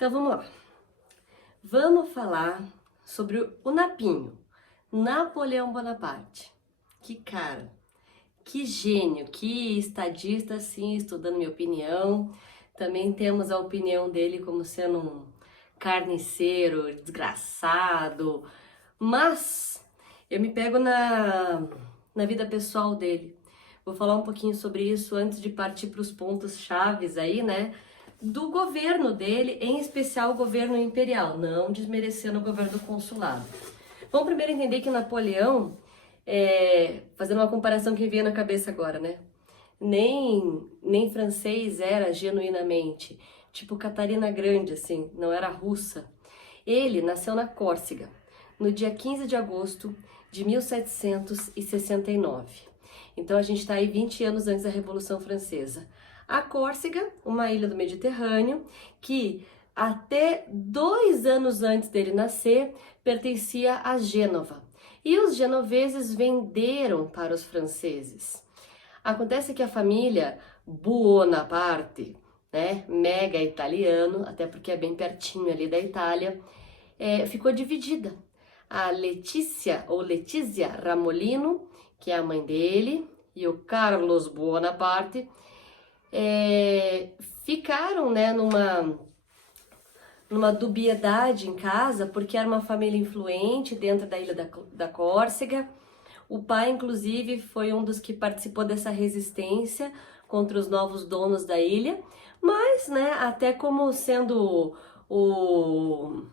Então vamos lá. Vamos falar sobre o Napinho, Napoleão Bonaparte. Que cara, que gênio, que estadista, assim, estudando minha opinião. Também temos a opinião dele como sendo um carniceiro, desgraçado. Mas eu me pego na vida pessoal dele. Vou falar um pouquinho sobre isso antes de partir para os pontos chaves aí, né? Do governo dele, em especial o governo imperial, não desmerecendo o governo do consulado. Vamos primeiro entender que Napoleão, fazendo uma comparação que veio na cabeça agora, né? Nem francês era genuinamente, tipo Catarina Grande, assim, não era russa. Ele nasceu na Córcega, no dia 15 de agosto de 1769. Então a gente está aí 20 anos antes da Revolução Francesa. A Córcega, uma ilha do Mediterrâneo, que até 2 anos antes dele nascer, pertencia a Gênova. E os genoveses venderam para os franceses. Acontece que a família Buonaparte, né, mega italiano, até porque é bem pertinho ali da Itália, ficou dividida. A Letícia, ou Letizia Ramolino, que é a mãe dele, e o Carlos Bonaparte, ficaram, né, numa dubiedade em casa, porque era uma família influente dentro da ilha da Córcega. O pai, inclusive, foi um dos que participou dessa resistência contra os novos donos da ilha, mas, né, até como sendo o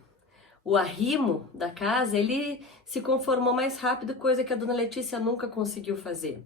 arrimo da casa, ele se conformou mais rápido, coisa que a dona Letícia nunca conseguiu fazer.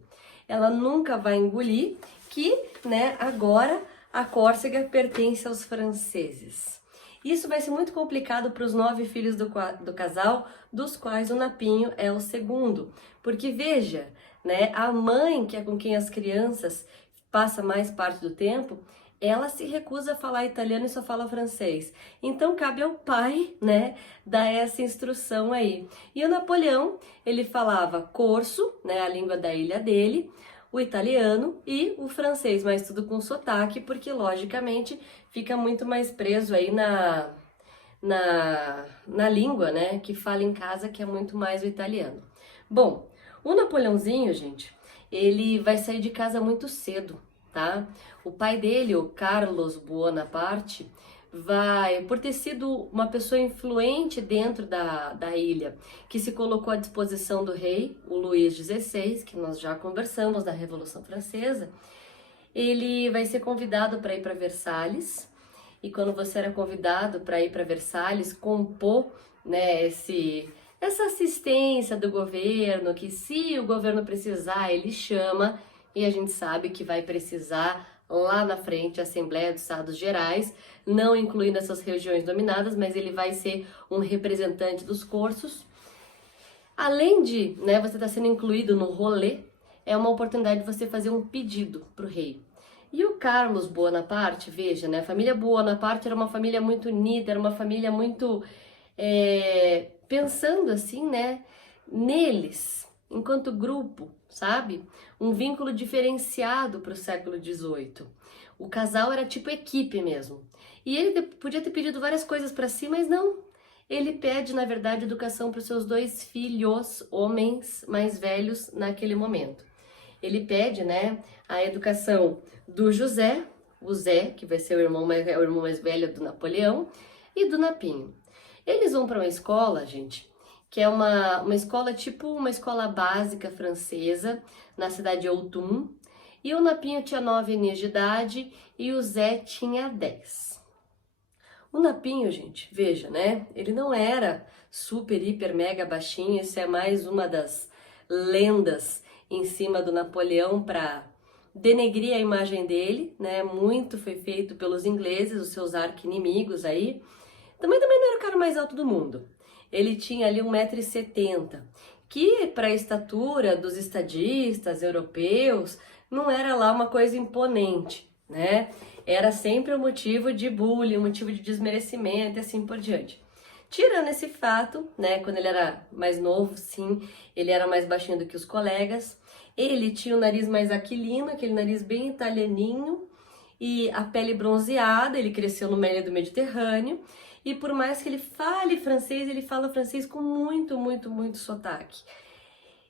Ela nunca vai engolir que, né, agora a Córcega pertence aos franceses. Isso vai ser muito complicado para os 9 filhos do casal, dos quais o Napinho é o segundo. Porque veja, né, a mãe, que é com quem as crianças passam mais parte do tempo, ela se recusa a falar italiano e só fala francês. Então cabe ao pai, né, dar essa instrução aí. E o Napoleão, ele falava corso, né, a língua da ilha dele, o italiano e o francês, mas tudo com sotaque, porque logicamente fica muito mais preso aí na língua, né, que fala em casa, que é muito mais o italiano. Bom, o Napoleãozinho, gente, ele vai sair de casa muito cedo, tá? O pai dele, o Carlos Bonaparte, por ter sido uma pessoa influente dentro da ilha, que se colocou à disposição do rei, o Luís XVI, que nós já conversamos da Revolução Francesa, ele vai ser convidado para ir para Versalhes, e quando você era convidado para ir para Versalhes, compor, né, essa assistência do governo, que se o governo precisar, ele chama, e a gente sabe que vai precisar lá na frente a Assembleia dos Estados Gerais, não incluindo essas regiões dominadas, mas ele vai ser um representante dos cursos. Além de, né, você estar sendo incluído no rolê, é uma oportunidade de você fazer um pedido para o rei. E o Carlos Bonaparte, veja, né, a família Bonaparte era uma família muito unida, era uma família muito pensando assim, né, neles, enquanto grupo, sabe? Um vínculo diferenciado para o século XVIII. O casal era tipo equipe mesmo. E ele podia ter pedido várias coisas para si, mas não. Ele pede, na verdade, educação para os seus 2 filhos, homens mais velhos naquele momento. Ele pede, né, a educação do José, o Zé, que vai ser o irmão mais velho do Napoleão, e do Napinho. Eles vão para uma escola, gente, que é uma escola tipo uma escola básica francesa, na cidade de Autun, e o Napinho tinha 9 anos de idade e o Zé tinha 10. O Napinho, gente, veja, né, ele não era super, hiper, mega baixinho, isso é mais uma das lendas em cima do Napoleão para denegrir a imagem dele, né, muito foi feito pelos ingleses, os seus arqui-inimigos aí. Também não era o cara mais alto do mundo. Ele tinha ali 1,70 m, que para a estatura dos estadistas europeus não era lá uma coisa imponente, né? Era sempre um motivo de bullying, um motivo de desmerecimento e assim por diante. Tirando esse fato, né, quando ele era mais novo, sim, ele era mais baixinho do que os colegas. Ele tinha o nariz mais aquilino, aquele nariz bem italianinho, e a pele bronzeada, ele cresceu no meio do Mediterrâneo, e por mais que ele fale francês, ele fala francês com muito, muito, muito sotaque.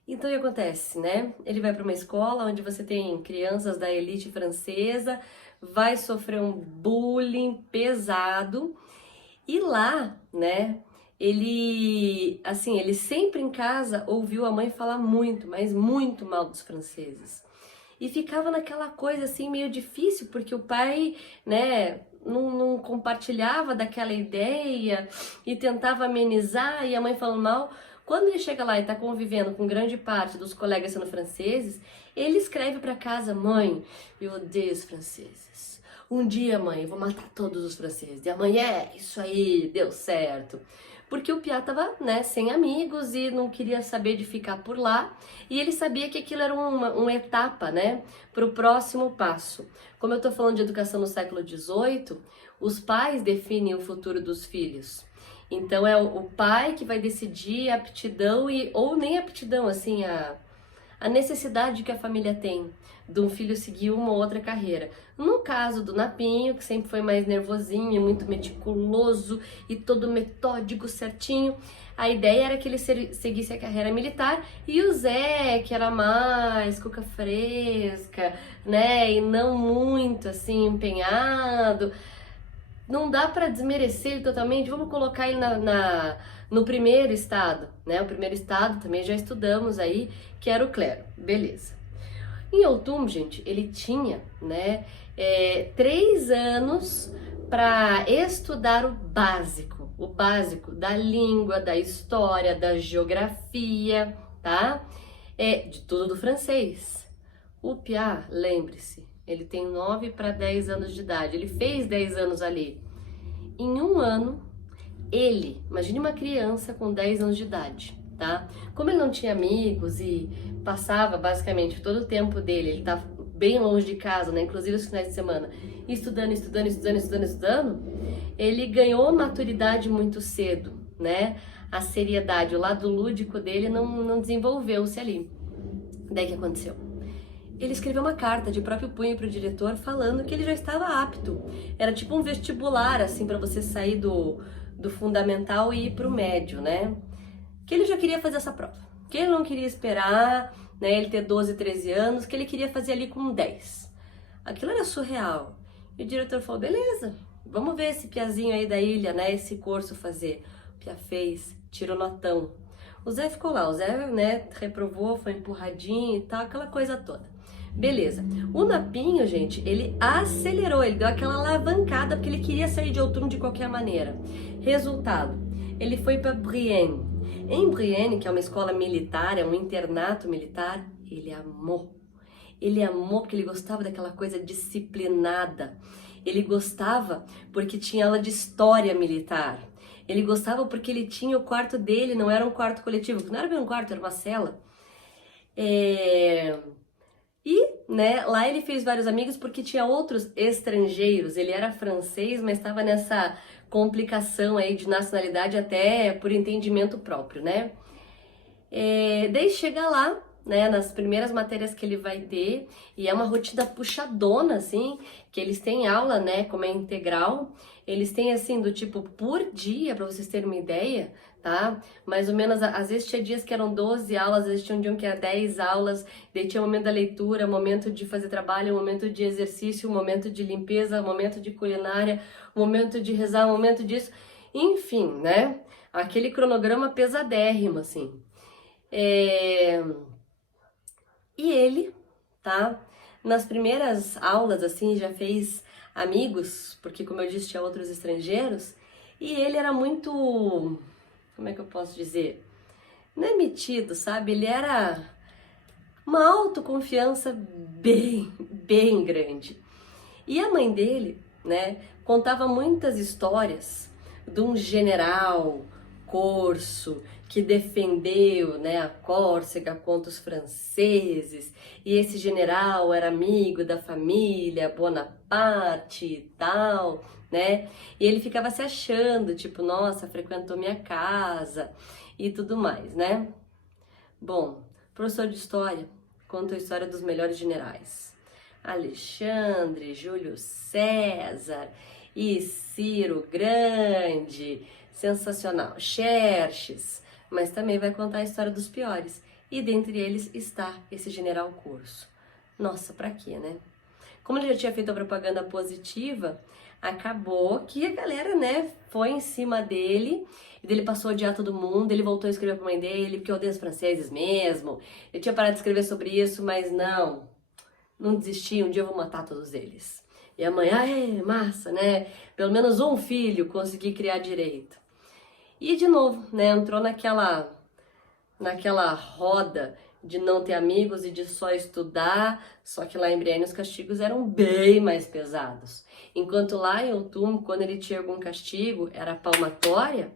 Então o que acontece, né? Ele vai para uma escola onde você tem crianças da elite francesa, vai sofrer um bullying pesado, e lá, né, ele sempre em casa ouviu a mãe falar muito, mas muito mal dos franceses. E ficava naquela coisa assim meio difícil, porque o pai, né, não compartilhava daquela ideia e tentava amenizar, e a mãe falando mal. Quando ele chega lá e está convivendo com grande parte dos colegas sendo franceses, ele escreve para casa: mãe, eu odeio os franceses. Um dia, mãe, eu vou matar todos os franceses. E a mãe, isso aí, deu certo. Porque o Piá tava, né, sem amigos e não queria saber de ficar por lá. E ele sabia que aquilo era uma etapa, né, para o próximo passo. Como eu estou falando de educação no século XVIII, os pais definem o futuro dos filhos. Então é o pai que vai decidir a aptidão, ou nem aptidão, assim, a necessidade que a família tem de um filho seguir uma ou outra carreira. No caso do Napinho, que sempre foi mais nervosinho, muito meticuloso e todo metódico, certinho, a ideia era que ele seguisse a carreira militar, e o Zé, que era mais cuca fresca, né, e não muito assim empenhado, não dá para desmerecer ele totalmente, vamos colocar ele no primeiro estado, né? O primeiro estado também já estudamos aí, que era o clero, beleza. Em Outum, gente, ele tinha, né, 3 anos para estudar o básico da língua, da história, da geografia, tá? De tudo do francês. O Piá, lembre-se, ele tem 9 para 10 anos de idade, ele fez 10 anos ali. Em um ano, imagine uma criança com 10 anos de idade, tá? Como ele não tinha amigos e passava basicamente todo o tempo dele, ele tá bem longe de casa, né? Inclusive os finais de semana, estudando, ele ganhou maturidade muito cedo, né? A seriedade, o lado lúdico dele não desenvolveu-se ali. Daí que aconteceu? Ele escreveu uma carta de próprio punho para o diretor falando que ele já estava apto. Era tipo um vestibular, assim, para você sair do fundamental e ir para o médio, né? Que ele já queria fazer essa prova. Que ele não queria esperar, né, ele ter 12, 13 anos, que ele queria fazer ali com 10. Aquilo era surreal. E o diretor falou, beleza, vamos ver esse piazinho aí da ilha, né, esse curso fazer. O Piá fez, tirou notão. O Zé ficou lá, o Zé, né, reprovou, foi empurradinho e tal, aquela coisa toda. Beleza. O Napinho, gente, ele acelerou, ele deu aquela alavancada porque ele queria sair de Outum de qualquer maneira. Resultado, ele foi para Brienne. Em Brienne, que é uma escola militar, é um internato militar, ele amou. Ele amou porque ele gostava daquela coisa disciplinada. Ele gostava porque tinha aula de história militar. Ele gostava porque ele tinha o quarto dele, não era um quarto coletivo, não era bem um quarto, era uma cela. E, né, lá ele fez vários amigos porque tinha outros estrangeiros. Ele era francês, mas estava nessa complicação aí de nacionalidade até por entendimento próprio, né? Daí chega lá, né, nas primeiras matérias que ele vai ter, e é uma rotina puxadona, assim, que eles têm aula, né, como é integral, eles têm, assim, do tipo, por dia, pra vocês terem uma ideia, tá? Mais ou menos, às vezes tinha dias que eram 12 aulas, às vezes tinha um dia que era 10 aulas, daí tinha o momento da leitura, momento de fazer trabalho, momento de exercício, momento de limpeza, momento de culinária, momento de rezar, momento disso, enfim, né? Aquele cronograma pesadérrimo, assim. E ele, tá? Nas primeiras aulas, assim, já fez amigos, porque como eu disse, tinha outros estrangeiros, e ele era muito, como é que eu posso dizer? Não é metido, sabe? Ele era uma autoconfiança bem grande. E a mãe dele, né, contava muitas histórias de um general corso que defendeu, né, a Córcega contra os franceses, e esse general era amigo da família Bonaparte e tal, né? E ele ficava se achando, tipo, nossa, frequentou minha casa e tudo mais, né? Bom, professor de história conta a história dos melhores generais. Alexandre, Júlio César e Ciro Grande, sensacional, Xerxes, mas também vai contar a história dos piores. E dentre eles está esse general Curso. Nossa, pra quê, né? Como ele já tinha feito a propaganda positiva, acabou que a galera, né, foi em cima dele, e ele passou a odiar todo mundo, ele voltou a escrever pra mãe dele, porque odeia os franceses mesmo. Ele tinha parado de escrever sobre isso, mas não desisti, um dia eu vou matar todos eles. E a mãe, massa, né? Pelo menos um filho consegui criar direito. E de novo, né, entrou naquela roda de não ter amigos e de só estudar, só que lá em Brienne os castigos eram bem mais pesados. Enquanto lá em Outubro, quando ele tinha algum castigo, era palmatória,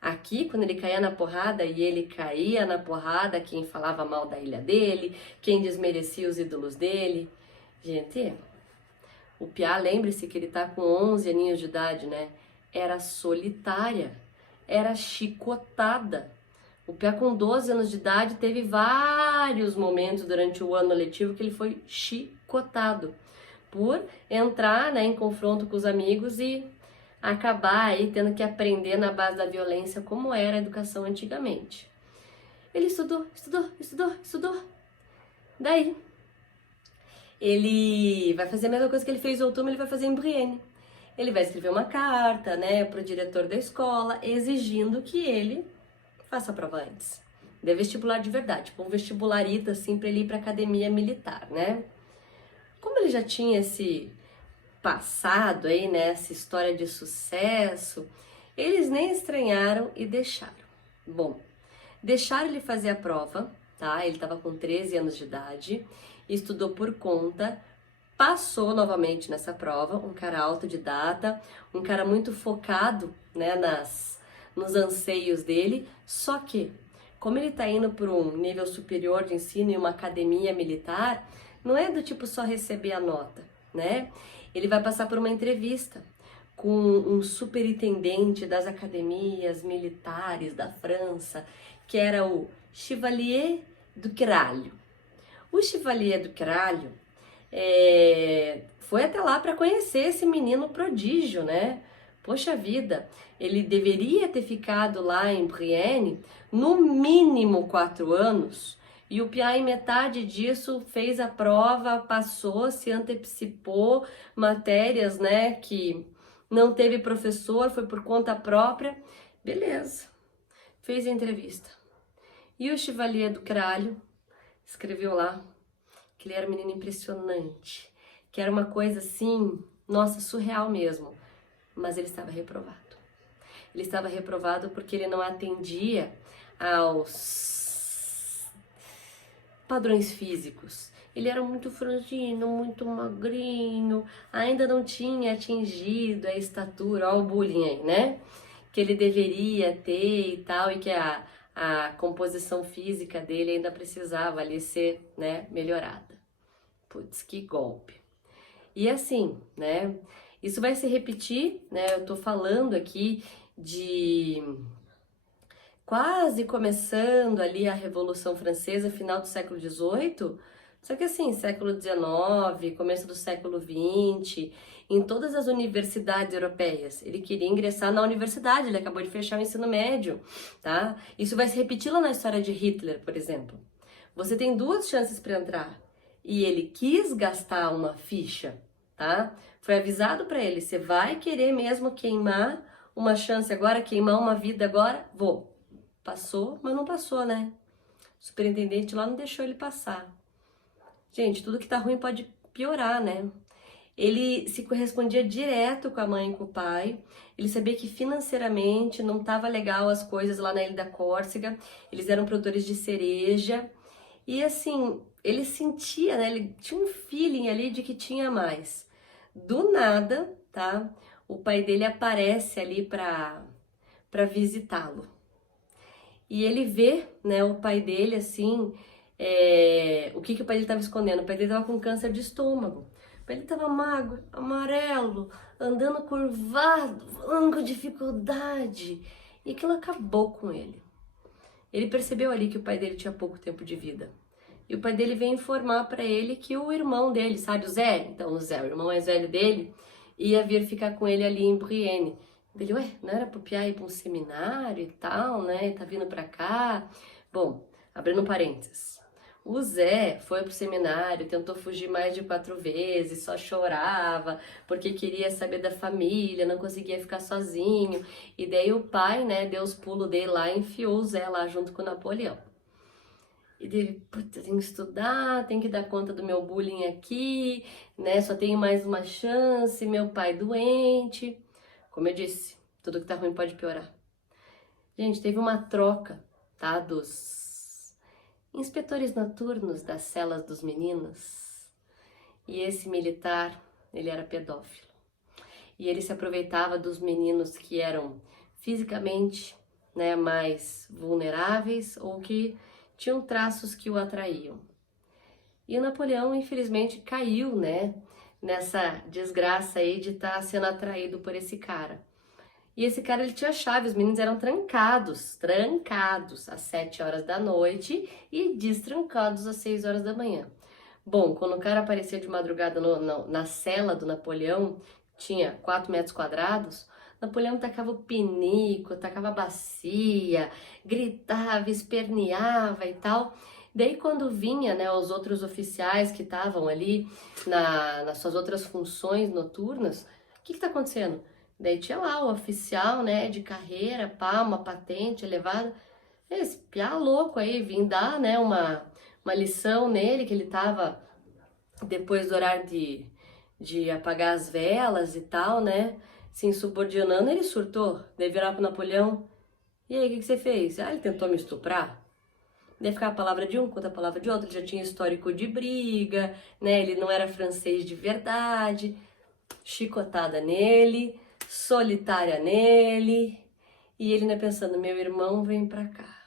aqui, quando ele caía na porrada, e ele caía na porrada, quem falava mal da ilha dele, quem desmerecia os ídolos dele. Gente, o Piá, lembre-se que ele tá com 11 aninhos de idade, né? Era solitária, era chicotada. O Piá, com 12 anos de idade, teve vários momentos durante o ano letivo que ele foi chicotado por entrar, né, em confronto com os amigos e acabar aí tendo que aprender na base da violência como era a educação antigamente. Ele estudou. Daí, ele vai fazer a mesma coisa que ele fez em Outubro, ele vai fazer em Brienne. Ele vai escrever uma carta, né, pro diretor da escola, exigindo que ele faça a prova antes. Dê vestibular de verdade, tipo um vestibularita, assim, pra ele ir pra academia militar, né? Como ele já tinha esse passado aí, né, essa história de sucesso, eles nem estranharam e deixaram. Bom, deixaram ele fazer a prova, tá? Ele tava com 13 anos de idade, estudou por conta, passou novamente nessa prova, um cara autodidata, um cara muito focado, né, nos anseios dele, só que, como ele tá indo para um nível superior de ensino em uma academia militar, não é do tipo só receber a nota, né? Ele vai passar por uma entrevista com um superintendente das academias militares da França, que era o Chevalier du Cralho. O Chevalier du Cralho foi até lá para conhecer esse menino prodígio, né? Poxa vida, ele deveria ter ficado lá em Brienne no mínimo 4 anos, e o Piá, em metade disso, fez a prova, passou, se antecipou, matérias, né, que não teve professor, foi por conta própria. Beleza, fez a entrevista. E o Chevalier do Cralho escreveu lá que ele era um menino impressionante, que era uma coisa assim, nossa, surreal mesmo. Mas ele estava reprovado. Ele estava reprovado porque ele não atendia aos padrões físicos. Ele era muito franzino, muito magrinho, ainda não tinha atingido a estatura, ó, o bullying aí, né? Que ele deveria ter e tal, e que a composição física dele ainda precisava ali ser, né, melhorada. Putz, que golpe. E assim, né? Isso vai se repetir, né? Eu tô falando aqui de quase começando ali a Revolução Francesa, final do século XVIII, só que assim, século XIX, começo do século XX, em todas as universidades europeias. Ele queria ingressar na universidade, ele acabou de fechar o ensino médio, tá? Isso vai se repetir lá na história de Hitler, por exemplo. Você tem 2 chances para entrar e ele quis gastar uma ficha, tá? Foi avisado para ele, você vai querer mesmo queimar uma chance agora, queimar uma vida agora? Vou. Passou, mas não passou, né? O superintendente lá não deixou ele passar. Gente, tudo que tá ruim pode piorar, né? Ele se correspondia direto com a mãe e com o pai. Ele sabia que financeiramente não tava legal as coisas lá na Ilha da Córcega. Eles eram produtores de cereja. E assim, ele sentia, né? Ele tinha um feeling ali de que tinha mais. Do nada, tá? O pai dele aparece ali para visitá-lo. E ele vê, né, o pai dele assim, o que o pai dele estava escondendo? O pai dele estava com câncer de estômago. O pai dele estava magro, amarelo, andando curvado, falando com dificuldade. E aquilo acabou com ele. Ele percebeu ali que o pai dele tinha pouco tempo de vida. E o pai dele vem informar para ele que o irmão dele, sabe, o Zé? Então, o Zé, o irmão mais velho dele, ia vir ficar com ele ali em Brienne. Ele, ué, não era pro Piá ir pra um seminário e tal, né? Tá vindo pra cá. Bom, abrindo parênteses. O Zé foi pro seminário, tentou fugir mais de 4 vezes, só chorava, porque queria saber da família, não conseguia ficar sozinho. E daí o pai, né, deu os pulos dele lá e enfiou o Zé lá junto com o Napoleão. E dele, puta, tenho que estudar, tenho que dar conta do meu bullying aqui, né? Só tenho mais uma chance, meu pai doente. Como eu disse, tudo que tá ruim pode piorar. Gente, teve uma troca, tá? Dos inspetores noturnos das celas dos meninos. E esse militar, ele era pedófilo. E ele se aproveitava dos meninos que eram fisicamente, né, mais vulneráveis ou que tinham traços que o atraíam. E o Napoleão, infelizmente, caiu, né, nessa desgraça aí de estar sendo atraído por esse cara. E esse cara, ele tinha chave, os meninos eram trancados às 7 horas da noite e destrancados às 6 horas da manhã. Bom, quando o cara aparecia de madrugada na cela do Napoleão, tinha 4 metros quadrados, Napoleão tacava o pinico, tacava a bacia, gritava, esperneava e tal. Daí quando vinha, né, os outros oficiais que estavam ali nas suas outras funções noturnas, o que tá acontecendo? Daí tinha lá o oficial, né, de carreira, pá, uma patente elevada. Esse piá louco aí, vim dar, né, uma lição nele, que ele tava depois do horário de apagar as velas e tal, né, se insubordinando, ele surtou. Daí virar pro Napoleão, e aí, o que você fez? Ah, ele tentou me estuprar. Daí ficava a palavra de um contra a palavra de outro, ele já tinha histórico de briga, né, ele não era francês de verdade, chicotada nele, solitária nele, e ele, né, pensando, meu irmão vem pra cá,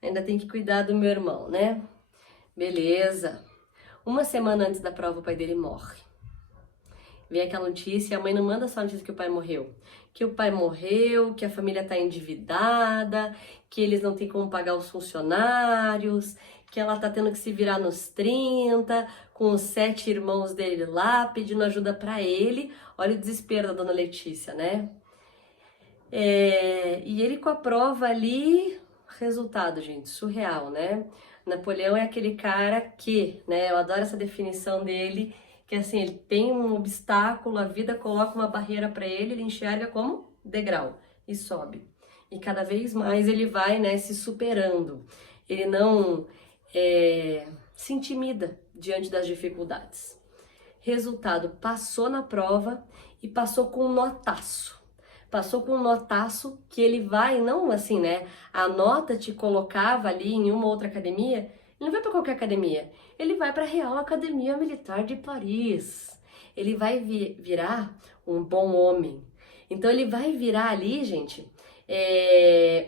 ainda tem que cuidar do meu irmão, né? Beleza. Uma semana antes da prova, o pai dele morre. Vem aquela notícia, a mãe não manda só a notícia que o pai morreu. Que o pai morreu, que a família tá endividada, que eles não têm como pagar os funcionários, que ela tá tendo que se virar nos 30, com os 7 irmãos dele lá, pedindo ajuda pra ele. Olha o desespero da dona Letícia, né? E ele com a prova ali, resultado, gente, surreal, né? Napoleão é aquele cara que, né, eu adoro essa definição dele, que assim, ele tem um obstáculo, a vida coloca uma barreira para ele, ele enxerga como degrau e sobe. E cada vez mais ele vai, né, se superando. Ele não se intimida diante das dificuldades. Resultado, passou na prova e passou com um notaço. Passou com um notaço que ele vai, não assim, né? A nota te colocava ali em uma outra academia, ele não vai para qualquer academia, ele vai para a Real Academia Militar de Paris. Ele vai virar um bom homem. Então ele vai virar ali, gente,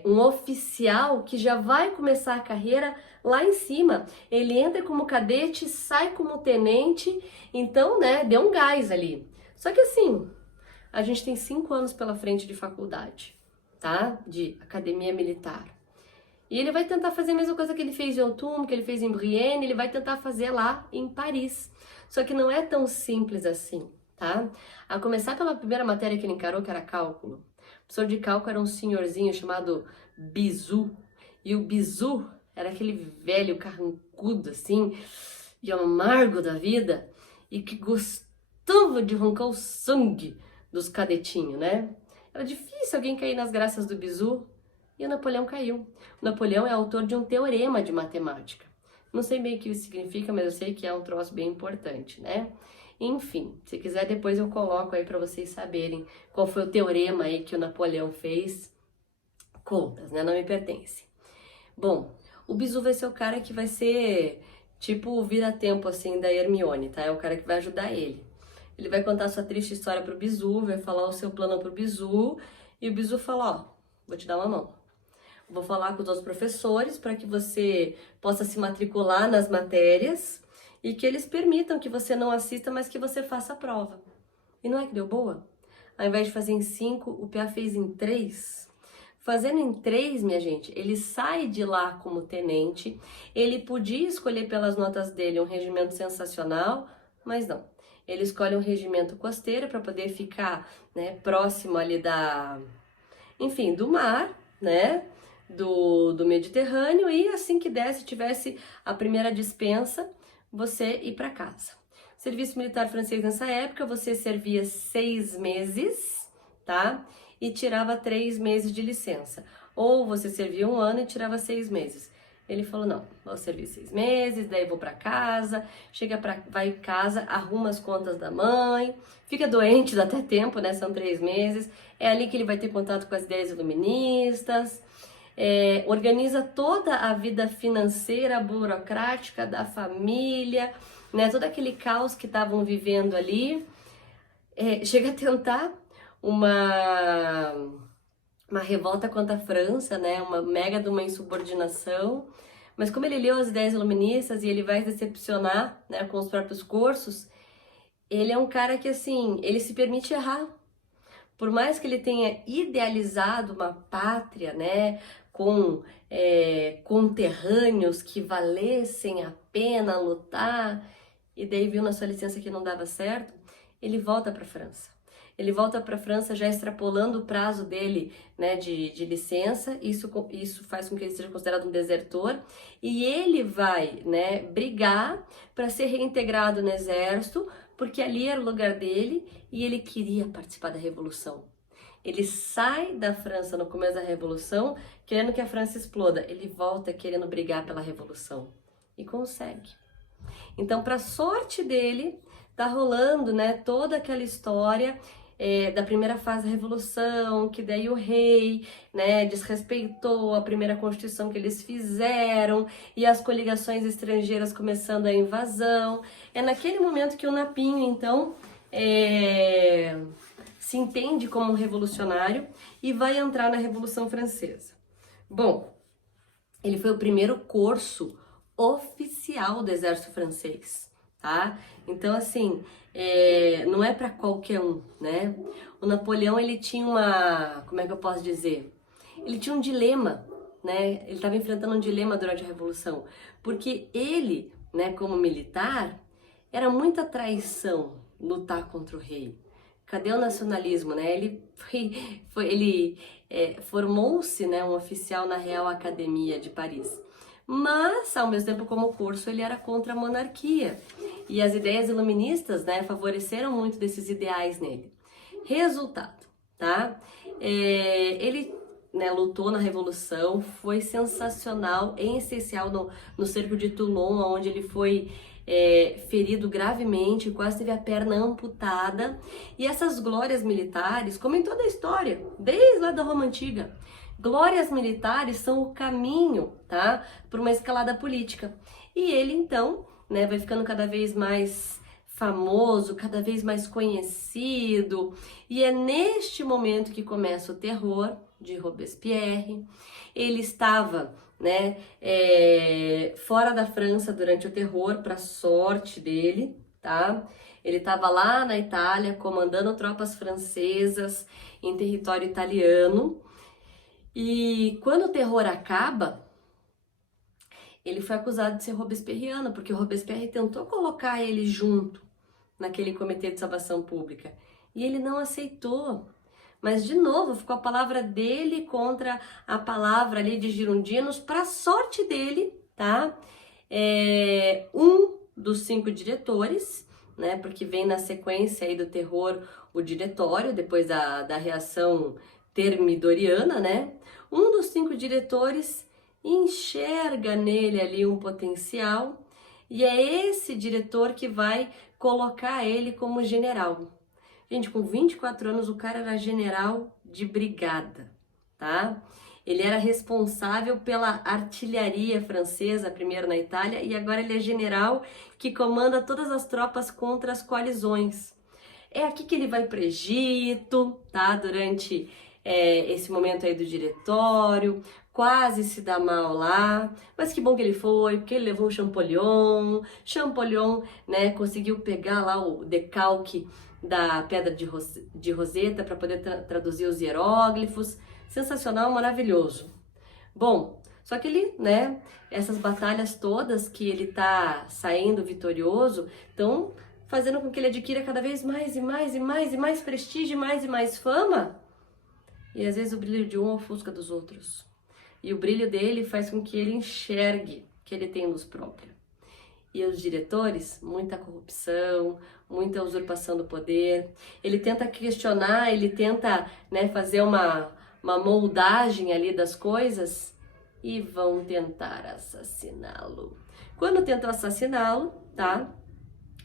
um oficial que já vai começar a carreira lá em cima. Ele entra como cadete, sai como tenente, então, né, deu um gás ali. Só que assim, a gente tem 5 anos pela frente de faculdade, tá? De academia militar. E ele vai tentar fazer a mesma coisa que ele fez em Autun, que ele fez em Brienne, ele vai tentar fazer lá em Paris. Só que não é tão simples assim, tá? A começar pela primeira matéria que ele encarou, que era cálculo. O professor de cálculo era um senhorzinho chamado Bizu. E o Bizu era aquele velho carrancudo, assim, e amargo da vida, e que gostava de arrancar o sangue dos cadetinhos, né? Era difícil alguém cair nas graças do Bizu, e o Napoleão caiu. O Napoleão é autor de um teorema de matemática. Não sei bem o que isso significa, mas eu sei que é um troço bem importante, né? Enfim, se quiser depois eu coloco aí para vocês saberem qual foi o teorema aí que o Napoleão fez. Contas, né? Não me pertence. Bom, o Bizu vai ser o cara que vai ser tipo o vira-tempo assim da Hermione, tá? É o cara que vai ajudar ele. Ele vai contar sua triste história pro Bizu, vai falar o seu plano pro Bizu, e o Bizu fala, ó, vou te dar uma mão. Vou falar com os outros professores para que você possa se matricular nas matérias e que eles permitam que você não assista, mas que você faça a prova. E não é que deu boa? Ao invés de fazer em 5, o PA fez em 3. Fazendo em 3, minha gente, ele sai de lá como tenente, ele podia escolher pelas notas dele um regimento sensacional, mas não. Ele escolhe um regimento costeiro para poder ficar, né, próximo ali enfim, do mar, né, do Mediterrâneo, e assim que desse, tivesse a primeira dispensa, você ir para casa. Serviço militar francês nessa época, você servia 6 meses, tá? E tirava 3 meses de licença. Ou você servia 1 ano e tirava 6 meses. Ele falou, não, vou servir 6 meses, daí vou para casa, vai em casa, arruma as contas da mãe, fica doente, dá até tempo, né? São 3 meses. É ali que ele vai ter contato com as ideias iluministas, organiza toda a vida financeira, burocrática da família, né? Todo aquele caos que estavam vivendo ali. Chega a tentar uma revolta contra a França, né? Uma mega de uma insubordinação. Mas como ele leu as ideias iluministas e ele vai se decepcionar, né, com os próprios cursos, ele é um cara que, assim, ele se permite errar. Por mais que ele tenha idealizado uma pátria, né, com conterrâneos que valessem a pena lutar, e daí viu na sua licença que não dava certo, ele volta para a França. Ele volta para a França já extrapolando o prazo dele, né, de licença. Isso faz com que ele seja considerado um desertor. E ele vai, né, brigar para ser reintegrado no exército, porque ali era o lugar dele e ele queria participar da Revolução. Ele sai da França no começo da Revolução, querendo que a França exploda. Ele volta querendo brigar pela Revolução. E consegue. Então, para sorte dele, tá rolando, né, toda aquela história da primeira fase da Revolução, que daí o rei, né, desrespeitou a primeira Constituição que eles fizeram, e as coligações estrangeiras começando a invasão. É naquele momento que o Napinho, então, se entende como um revolucionário e vai entrar na Revolução Francesa. Bom, ele foi o primeiro corso oficial do exército francês, tá? Então, assim, não é para qualquer um, né? O Napoleão, ele tinha como é que eu posso dizer? Ele tinha um dilema, né? Ele estava enfrentando um dilema durante a Revolução, porque ele, né, como militar, era muita traição lutar contra o rei. Cadê o nacionalismo, né? Ele formou-se, né, um oficial na Real Academia de Paris. Mas, ao mesmo tempo, como curso, ele era contra a monarquia. E as ideias iluministas, né, favoreceram muito desses ideais nele. Resultado, tá? Ele, né, lutou na Revolução, foi sensacional, em especial no cerco de Toulon, onde ele foi ferido gravemente, quase teve a perna amputada. E essas glórias militares, como em toda a história, desde lá da Roma Antiga, glórias militares são o caminho, tá, para uma escalada política. E ele, então, né, vai ficando cada vez mais famoso, cada vez mais conhecido. E é neste momento que começa o terror de Robespierre. Ele estava, né, fora da França durante o terror, para sorte dele, tá? Ele estava lá na Itália comandando tropas francesas em território italiano. E quando o terror acaba, ele foi acusado de ser robespierriano, porque o Robespierre tentou colocar ele junto naquele comitê de salvação pública. E ele não aceitou. Mas, de novo, ficou a palavra dele contra a palavra ali de girondinos, para sorte dele, tá? Um dos 5 diretores, né? Porque vem na sequência aí do terror o diretório, depois da reação termidoriana, né? Um dos 5 diretores enxerga nele ali um potencial, e é esse diretor que vai colocar ele como general. Gente, com 24 anos o cara era general de brigada, tá? Ele era responsável pela artilharia francesa, primeiro na Itália, e agora ele é general que comanda todas as tropas contra as coalizões. É aqui que ele vai para o Egito, tá? Durante esse momento aí do diretório, quase se dá mal lá, mas que bom que ele foi, porque ele levou o Champollion, né, conseguiu pegar lá o decalque, da pedra de Roseta para poder traduzir os hieróglifos. Sensacional, maravilhoso. Bom, só que ele, né, essas batalhas todas que ele tá saindo vitorioso, estão fazendo com que ele adquira cada vez mais e mais e mais e mais prestígio, mais e mais fama. E às vezes o brilho de um ofusca dos outros. E o brilho dele faz com que ele enxergue que ele tem luz própria. E os diretores, muita corrupção, muita usurpação do poder. Ele tenta questionar, ele tenta, né, fazer uma moldagem ali das coisas e vão tentar assassiná-lo. Quando tentam assassiná-lo, tá?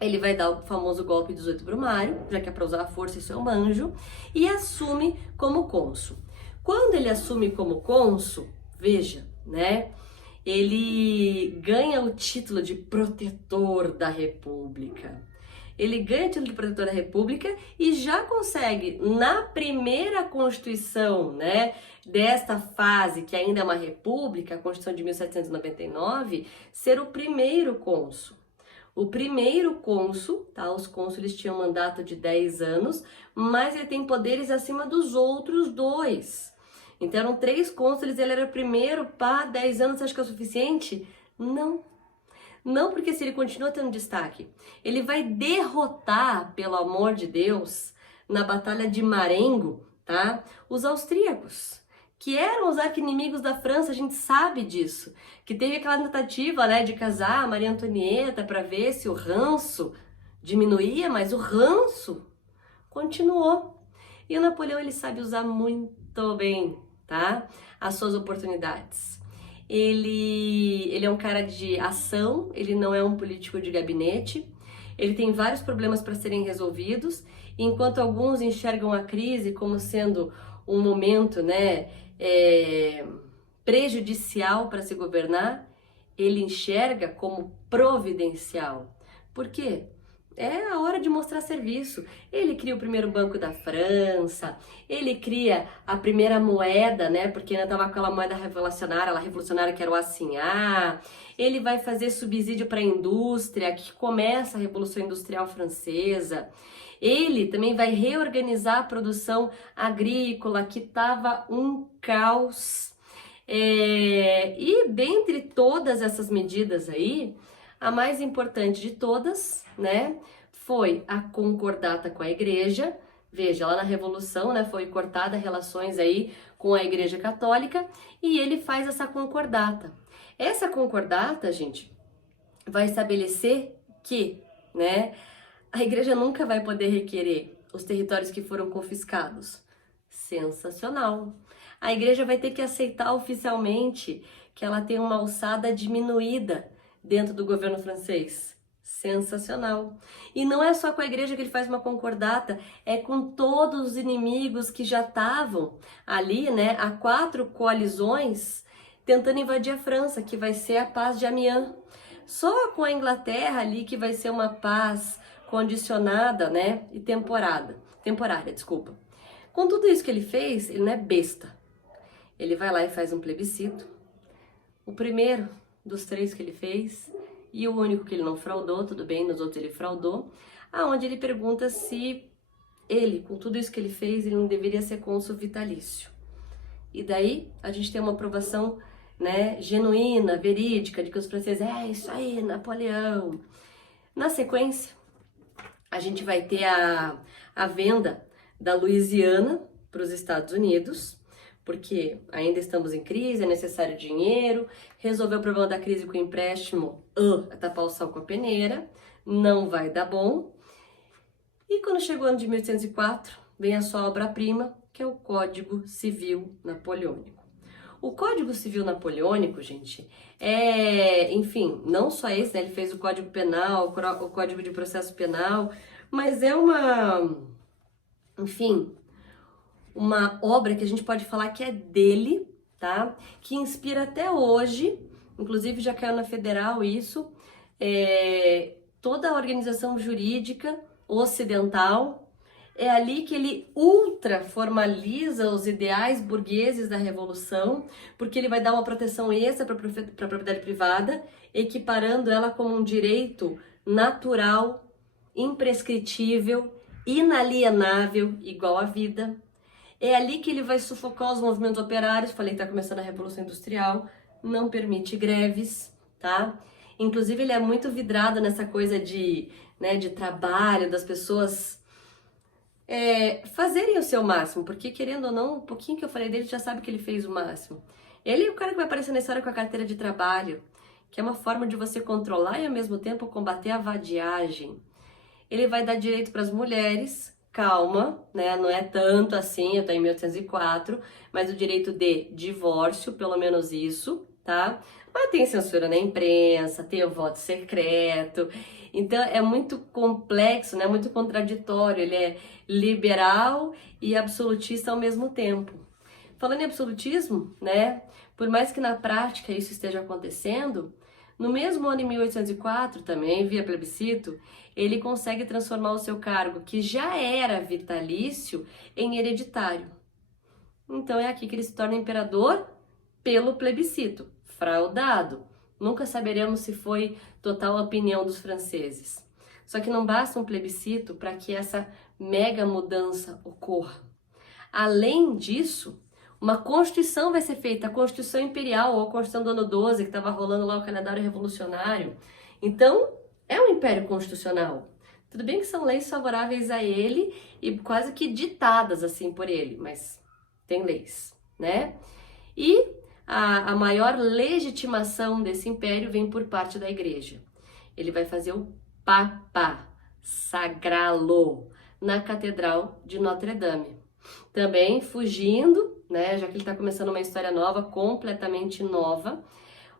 Ele vai dar o famoso golpe 18 brumário, já que é para usar a força, isso é um anjo, e assume como cônsul. Quando ele assume como cônsul, veja, né? Ele ganha o título de protetor da República. Ele ganha o título de protetor da República e já consegue, na primeira Constituição, né, desta fase, que ainda é uma república, a Constituição de 1799, ser o primeiro cônsul. O primeiro cônsul, tá? Os cônsules tinham mandato de 10 anos, mas ele tem poderes acima dos outros dois. Então eram 3 cônsules, ele era o primeiro, 10 anos, você acha que é o suficiente? Não. Não, porque se ele continua tendo destaque, ele vai derrotar, pelo amor de Deus, na Batalha de Marengo, tá? Os austríacos, que eram os arqui-inimigos da França, a gente sabe disso, que teve aquela tentativa, né, de casar a Maria Antonieta para ver se o ranço diminuía, mas o ranço continuou. E o Napoleão, ele sabe usar muito bem, tá, as suas oportunidades. Ele é um cara de ação, ele não é um político de gabinete, ele tem vários problemas para serem resolvidos, enquanto alguns enxergam a crise como sendo um momento, né, prejudicial para se governar, ele enxerga como providencial. Por quê? É a hora de mostrar serviço. Ele cria o primeiro banco da França, ele cria a primeira moeda, né? Porque ainda estava aquela moeda revolucionária que era o assinhar. Ele vai fazer subsídio para a indústria, que começa a Revolução Industrial Francesa. Ele também vai reorganizar a produção agrícola, que estava um caos. E dentre todas essas medidas aí, a mais importante de todas, né, foi a concordata com a igreja. Veja, lá na Revolução, né, foi cortada relações aí com a Igreja Católica e ele faz essa concordata. Essa concordata, gente, vai estabelecer que, né, a igreja nunca vai poder requerer os territórios que foram confiscados. Sensacional! A igreja vai ter que aceitar oficialmente que ela tem uma alçada diminuída dentro do governo francês. Sensacional! E não é só com a igreja que ele faz uma concordata, é com todos os inimigos que já estavam ali, né, há 4 coalizões tentando invadir a França, que vai ser a paz de Amiens. Só com a Inglaterra ali que vai ser uma paz condicionada, né, e temporária, desculpa. Com tudo isso que ele fez, ele não é besta. Ele vai lá e faz um plebiscito, o primeiro dos 3 que ele fez, e o único que ele não fraudou, tudo bem, nos outros ele fraudou, aonde ele pergunta se ele, com tudo isso que ele fez, ele não deveria ser cônsul vitalício. E daí a gente tem uma aprovação, né, genuína, verídica, de que os franceses, isso aí, Napoleão. Na sequência, a gente vai ter a venda da Louisiana para os Estados Unidos, porque ainda estamos em crise, é necessário dinheiro, resolver o problema da crise com o empréstimo, tapar o sol com a peneira, não vai dar bom. E quando chegou o ano de 1804, vem a sua obra-prima, que é o Código Civil Napoleônico. O Código Civil Napoleônico, gente, enfim, não só esse, né? Ele fez o Código Penal, o Código de Processo Penal, mas é uma obra que a gente pode falar que é dele, tá? Que inspira até hoje, inclusive já caiu na Federal isso, toda a organização jurídica ocidental. É ali que ele ultra formaliza os ideais burgueses da Revolução, porque ele vai dar uma proteção extra para a propriedade privada, equiparando ela como um direito natural, imprescritível inalienável, igual a vida. É ali que ele vai sufocar os movimentos operários. Falei que está começando a Revolução Industrial, não permite greves, tá? Inclusive ele é muito vidrado nessa coisa de, né, de trabalho, das pessoas fazerem o seu máximo, porque querendo ou não, um pouquinho que eu falei dele, já sabe que ele fez o máximo. Ele é o cara que vai aparecer na história com a carteira de trabalho, que é uma forma de você controlar e ao mesmo tempo combater a vadiagem. Ele vai dar direito para as mulheres, calma, né? Não é tanto assim, eu tô em 1804, mas o direito de divórcio, pelo menos isso, tá? Mas tem censura na imprensa, tem o voto secreto, então é muito complexo, né? Muito contraditório, ele é liberal e absolutista ao mesmo tempo. Falando em absolutismo, né? Por mais que na prática isso esteja acontecendo, no mesmo ano, em 1804, também via plebiscito, ele consegue transformar o seu cargo, que já era vitalício, em hereditário. Então é aqui que ele se torna imperador pelo plebiscito, fraudado. Nunca saberemos se foi total a opinião dos franceses. Só que não basta um plebiscito para que essa mega mudança ocorra. Além disso, uma Constituição vai ser feita, a Constituição Imperial ou a Constituição do ano 12, que estava rolando lá o calendário revolucionário. Então, é um império constitucional. Tudo bem que são leis favoráveis a ele e quase que ditadas assim por ele, mas tem leis, né? E a maior legitimação desse império vem por parte da igreja. Ele vai fazer o Papa, sagrá-lo, na Catedral de Notre-Dame. Também fugindo, né, já que ele está começando uma história nova, completamente nova.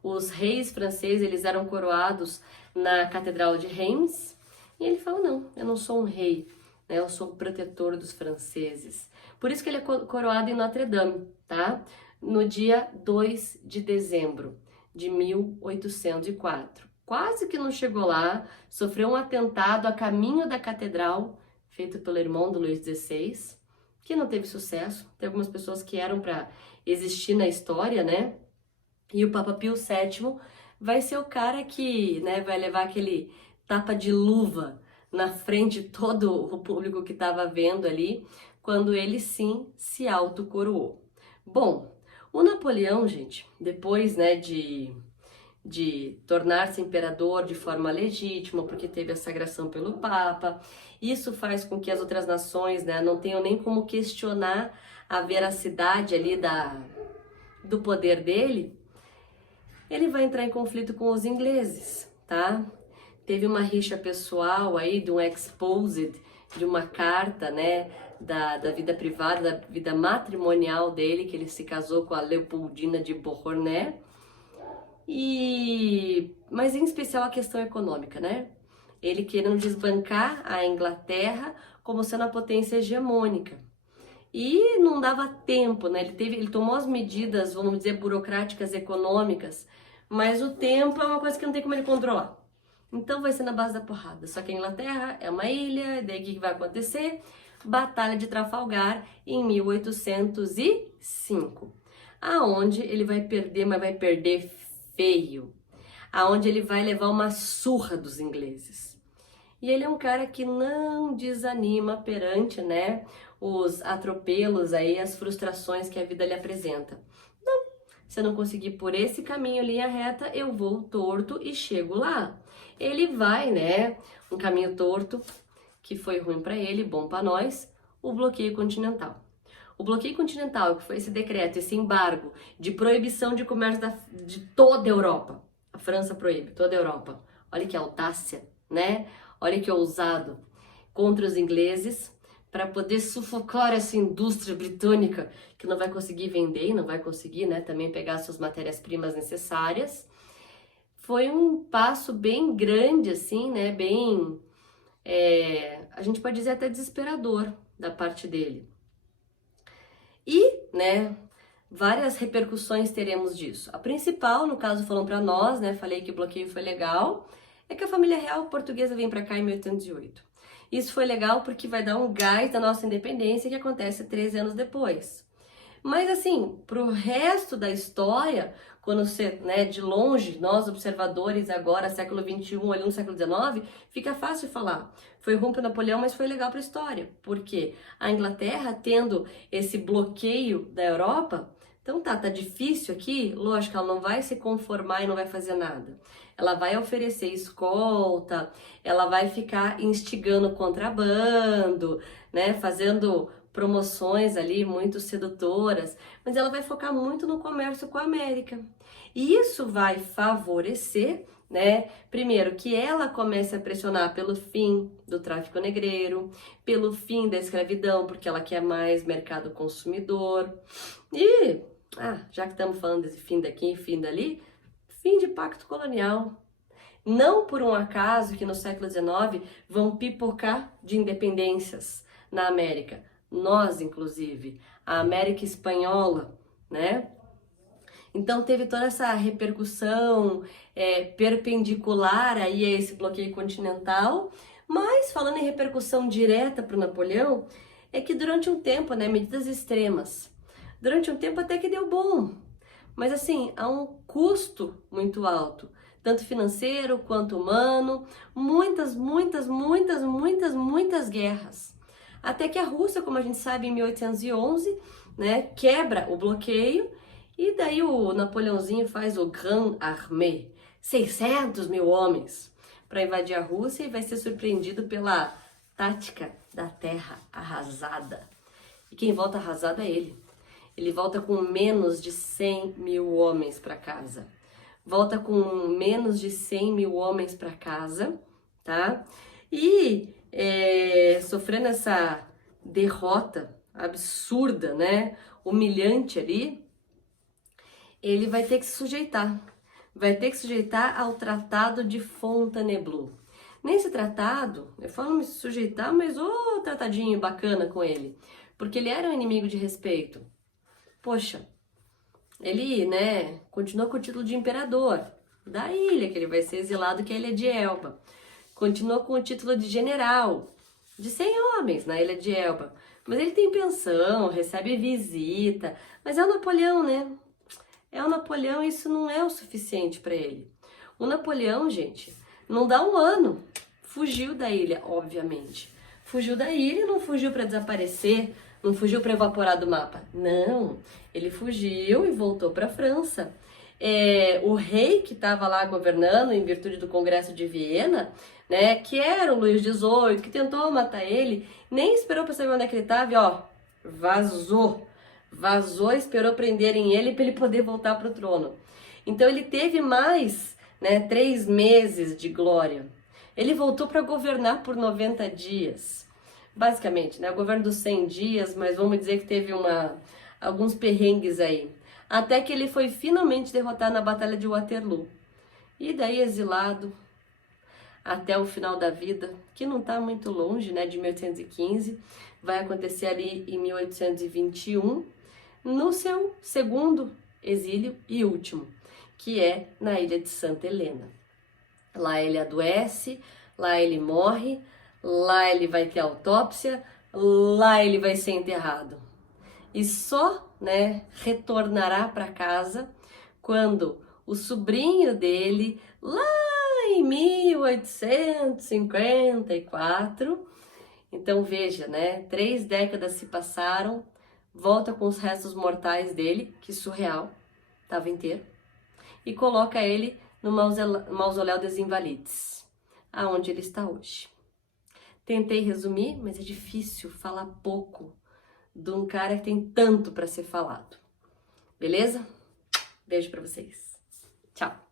Os reis franceses, eles eram coroados na Catedral de Reims, e ele fala, não, eu não sou um rei, né, eu sou o protetor dos franceses. Por isso que ele é coroado em Notre-Dame, tá? No dia 2 de dezembro de 1804. Quase que não chegou lá, sofreu um atentado a caminho da catedral, feito pelo irmão do Luís XVI, que não teve sucesso. Tem algumas pessoas que eram para existir na história, né? E o Papa Pio VII vai ser o cara que, né, vai levar aquele tapa de luva na frente de todo o público que estava vendo ali, quando ele sim se autocoroou. Bom, o Napoleão, gente, depois, né, de tornar-se imperador de forma legítima, porque teve a sagração pelo Papa. Isso faz com que as outras nações, né, não tenham nem como questionar a veracidade ali do poder dele. Ele vai entrar em conflito com os ingleses, tá? Teve uma rixa pessoal aí, de um exposed, de uma carta, né, da vida privada, da vida matrimonial dele, que ele se casou com a Leopoldina de Beauharnais. Mas em especial a questão econômica, né? Ele querendo desbancar a Inglaterra como sendo a potência hegemônica. E não dava tempo, né? Ele tomou as medidas, vamos dizer, burocráticas, econômicas, mas o tempo é uma coisa que não tem como ele controlar. Então vai ser na base da porrada. Só que a Inglaterra é uma ilha, daí o que vai acontecer? Batalha de Trafalgar em 1805. Aonde ele vai perder, mas vai perder feio, aonde ele vai levar uma surra dos ingleses. E ele é um cara que não desanima perante, né, os atropelos aí, as frustrações que a vida lhe apresenta. Não, se eu não conseguir por esse caminho, linha reta, eu vou torto e chego lá. Ele vai, né, um caminho torto, que foi ruim para ele, bom para nós, o bloqueio continental. O bloqueio continental, que foi esse decreto, esse embargo de proibição de comércio de toda a Europa. A França proíbe toda a Europa. Olha que audácia, né? Olha que ousado. Contra os ingleses, para poder sufocar essa indústria britânica que não vai conseguir vender e não vai conseguir, né, também pegar suas matérias-primas necessárias. Foi um passo bem grande, assim, né? Bem, a gente pode dizer até desesperador da parte dele. E, né, várias repercussões teremos disso. A principal, no caso, falando para nós, né, falei que o bloqueio foi legal, é que a família real portuguesa vem para cá em 1808. Isso foi legal porque vai dar um gás da nossa independência que acontece 13 anos depois. Mas assim, pro resto da história, quando você, né, de longe, nós observadores agora, século XXI, olhando no século XIX, fica fácil falar. Foi ruim para Napoleão, mas foi legal para a história. Por quê? A Inglaterra, tendo esse bloqueio da Europa, então tá difícil aqui, lógico, ela não vai se conformar e não vai fazer nada. Ela vai oferecer escolta, ela vai ficar instigando contrabando, né, fazendo promoções ali muito sedutoras, mas ela vai focar muito no comércio com a América. E isso vai favorecer, né, primeiro, que ela comece a pressionar pelo fim do tráfico negreiro, pelo fim da escravidão, porque ela quer mais mercado consumidor. E, já que estamos falando desse fim daqui, fim dali, fim de pacto colonial. Não por um acaso que no século XIX vão pipocar de independências na América. Nós, inclusive, a América Espanhola, né? Então teve toda essa repercussão perpendicular aí a esse bloqueio continental, mas falando em repercussão direta para o Napoleão, é que durante um tempo, né, medidas extremas, durante um tempo até que deu bom, mas assim, a um custo muito alto, tanto financeiro quanto humano, muitas guerras. Até que a Rússia, como a gente sabe, em 1811, né, quebra o bloqueio e daí o Napoleãozinho faz o Grande Armée, 600 mil homens para invadir a Rússia e vai ser surpreendido pela tática da terra arrasada. E quem volta arrasado é ele. Ele volta com menos de 100 mil homens para casa. Volta com menos de 100 mil homens para casa, tá? E sofrendo essa derrota absurda, né? Humilhante ali, ele vai ter que se sujeitar. Vai ter que se sujeitar ao Tratado de Fontainebleau. Nesse tratado, eu falo me sujeitar, mas tratadinho bacana com ele. Porque ele era um inimigo de respeito. Poxa, ele, né, continua com o título de imperador da ilha, que ele vai ser exilado, que é a Ilha de Elba. Continua com o título de general, de 100 homens na Ilha de Elba. Mas ele tem pensão, recebe visita. Mas é o Napoleão, né? É o Napoleão e isso não é o suficiente para ele. O Napoleão, gente, não dá um ano. Fugiu da ilha, obviamente. Fugiu da ilha e não fugiu para desaparecer, não fugiu para evaporar do mapa. Não, ele fugiu e voltou para a França. O rei que estava lá governando em virtude do Congresso de Viena, né, que era o Luís XVIII, que tentou matar ele, nem esperou para saber onde é que ele estava e vazou, esperou prenderem ele para ele poder voltar para o trono. Então ele teve mais, né, 3 meses de glória. Ele voltou para governar por 90 dias. Basicamente, né, o governo dos 100 dias, mas vamos dizer que teve alguns perrengues aí. Até que ele foi finalmente derrotado na Batalha de Waterloo. E daí exilado até o final da vida, que não está muito longe, né, de 1815, vai acontecer ali em 1821, no seu segundo exílio e último, que é na ilha de Santa Helena. Lá ele adoece, lá ele morre, lá ele vai ter autópsia, lá ele vai ser enterrado. E só, né, retornará para casa quando o sobrinho dele, lá em 1854, então veja, né, 3 décadas se passaram, volta com os restos mortais dele, que surreal, estava inteiro, e coloca ele no Mausoléu dos Invalides, aonde ele está hoje. Tentei resumir, mas é difícil falar pouco de um cara que tem tanto para ser falado. Beleza? Beijo para vocês. Tchau.